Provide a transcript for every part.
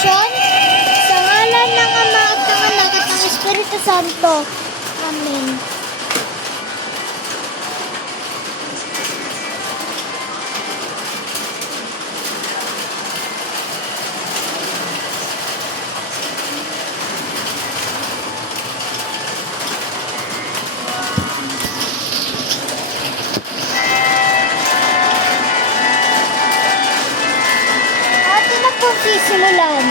benediksyon. Sa ngalan ng Ama at ng Anak at ng Espiritu Santo. Amen. Atin na po sisimulan.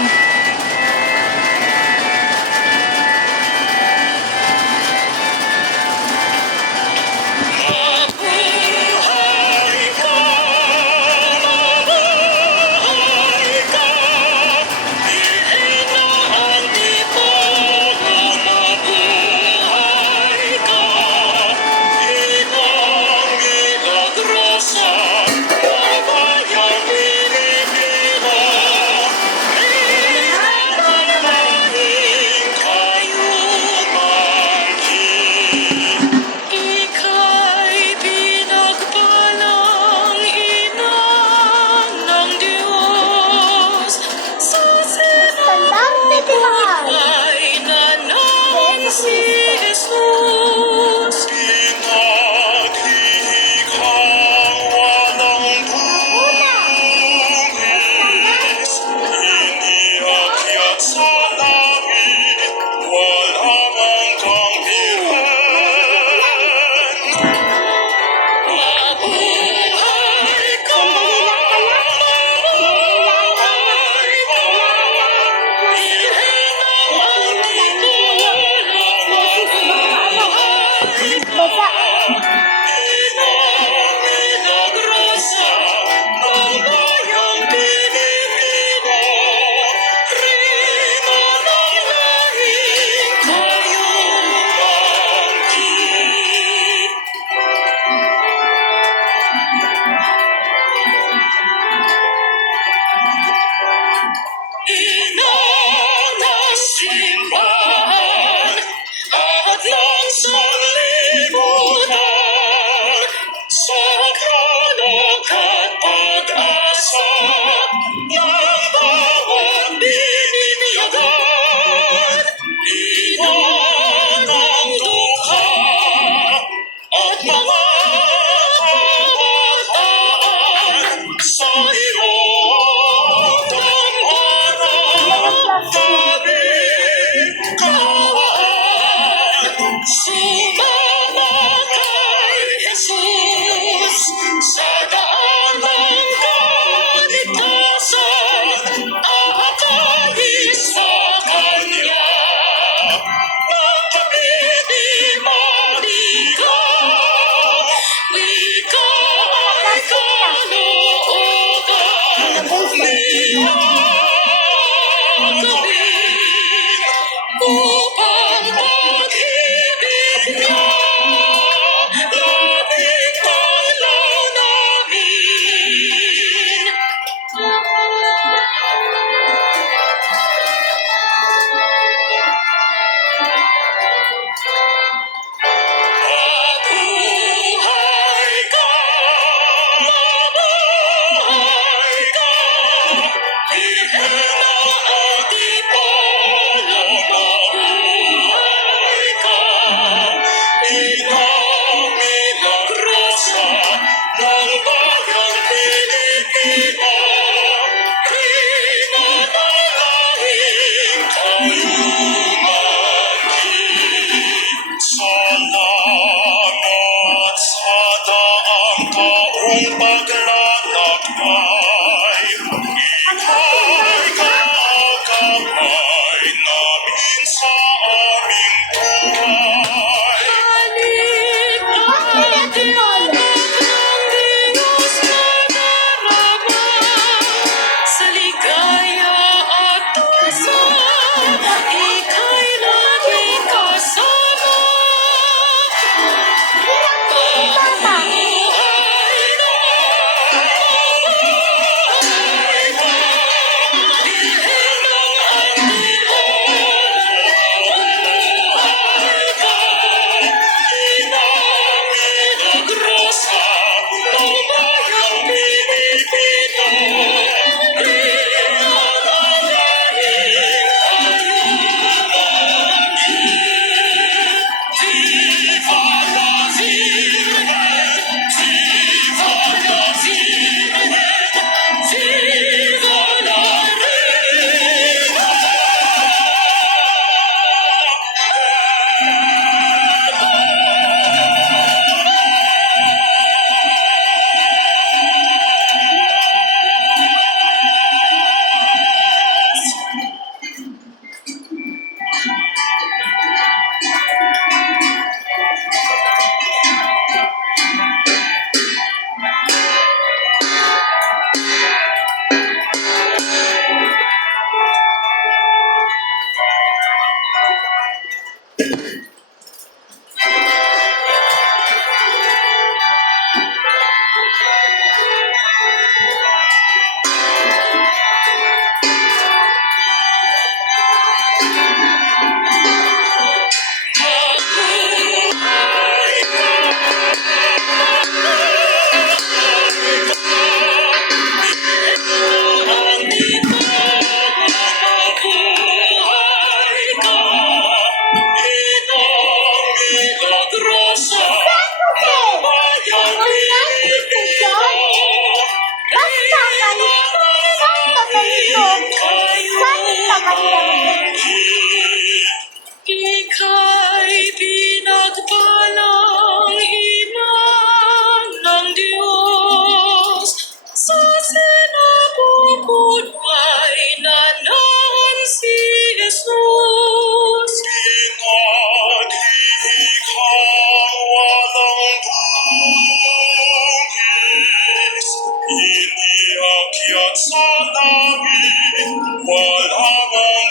Wala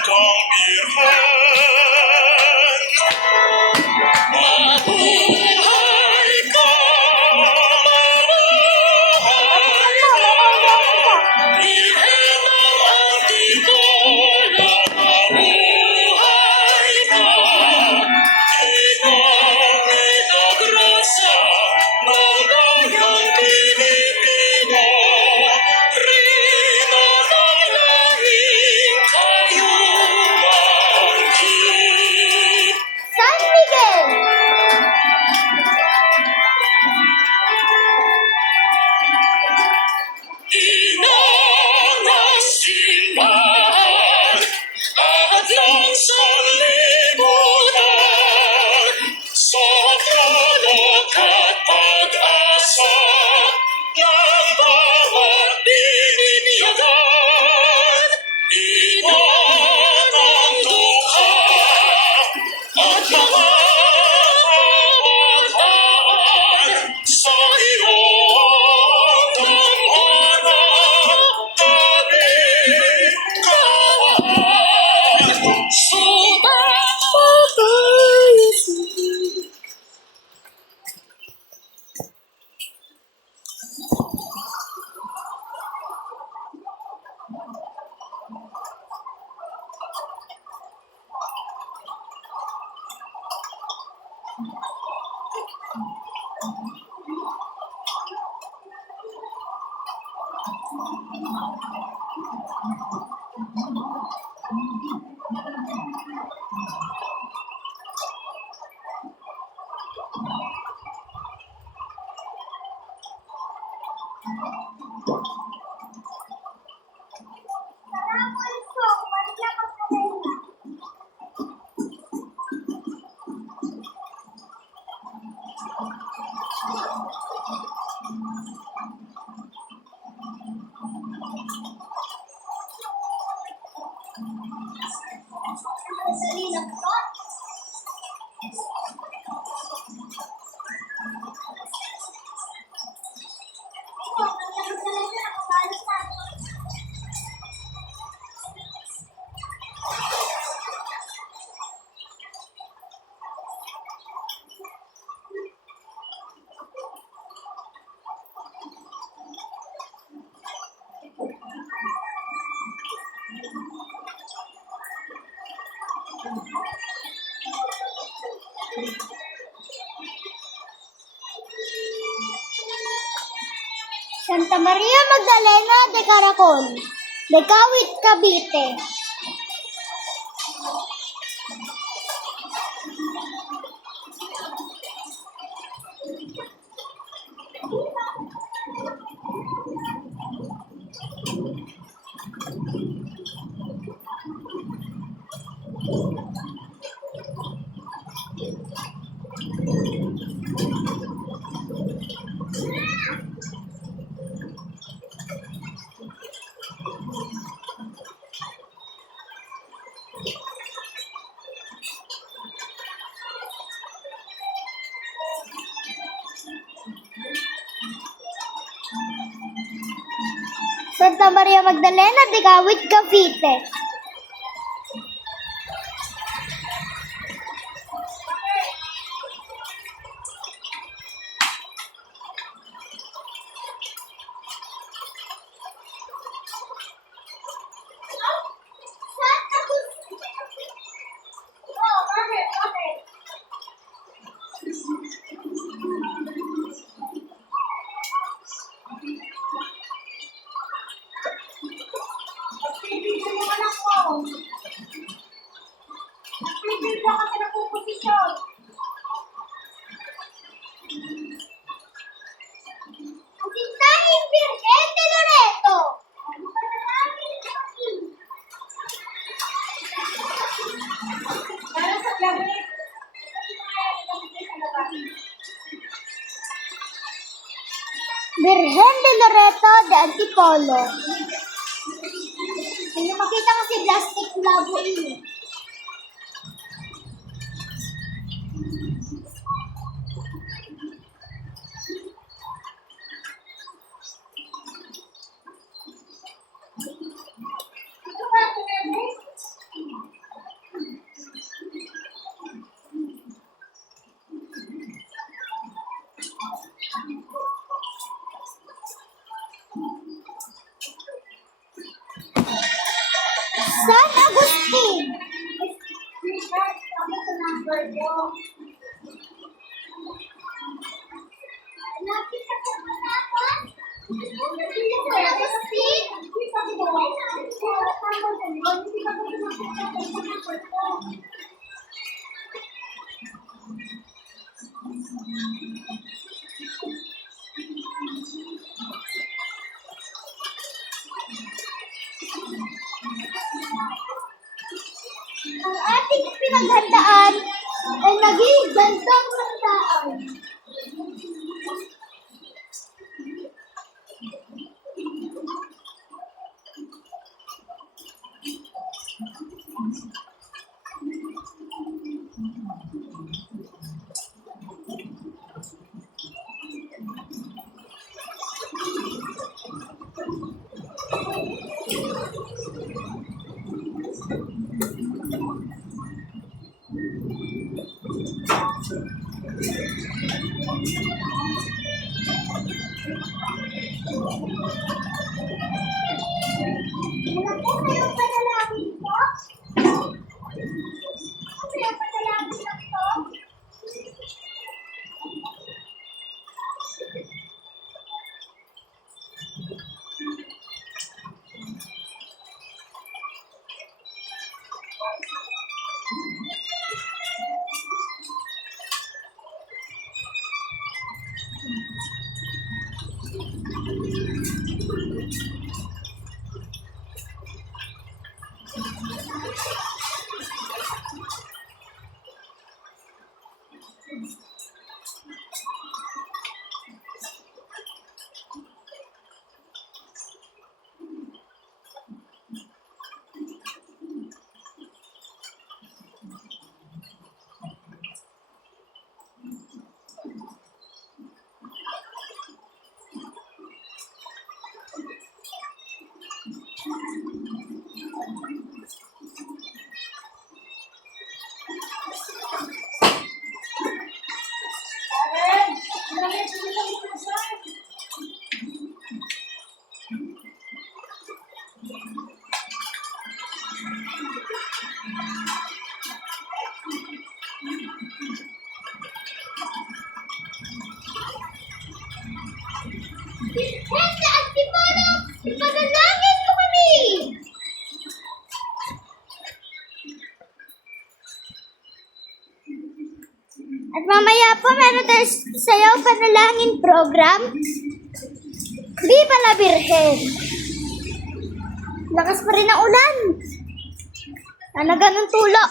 kang birhen. Mabuhay ka, mabuhay ka. Birhen ng Antipolo, mabuhay ka. Ikaw milagrosa ng bayang Pilipino. Reyna ng langit, kayumangkin. San Miguel! Ina ng simbahan at ng sanlibutan, sa kalak at pag-asa ng bawat bininyagan. Iwan ang dukha at mga kabataan sa iyong damhanan. Tabing kawan, Santa Maria Magdalena de Caracol, de Kawit, Cavite. Santa Maria Magdalena de Kawit, Cavite. Titayong Virgen de Loreto. Virgen de Loreto de Antipolo. Hindi makita kasi plastic labo ini. San Agustin. Ang ating pinaghandaan ay naging gandang handaan. Wala po kayong panalangin po? Kayong panalangin lang po? Hesa at Tipolo, ipanalangin mo kami! At mamaya po meron tayo sayaw panalangin program. Viva la Virgen! Lakas pa rin ang ulan. Sana ganun tulo.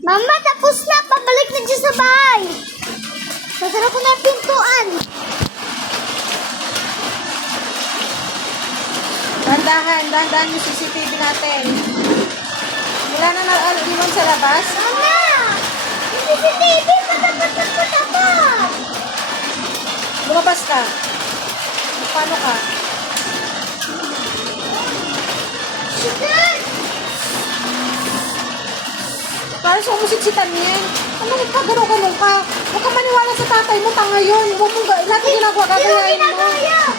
Mama, tapos na. Pabalik na dyan sa bahay. Sasara ko na yung pintuan. Dahan-dahan yung CCTV natin. Wala na nag-iwan sa labas? Mama! Yung CCTV, patapat. Lumabas ka. Paano ka? Sugar! Parang sa umusiksitan niyan. Ano ka? Ganun ka. Huwag ka maniwala sa tatay mo. Tanga yun. Huwag mong lahat ng ginagawa Hindi mo gagayain mo. ginagaya.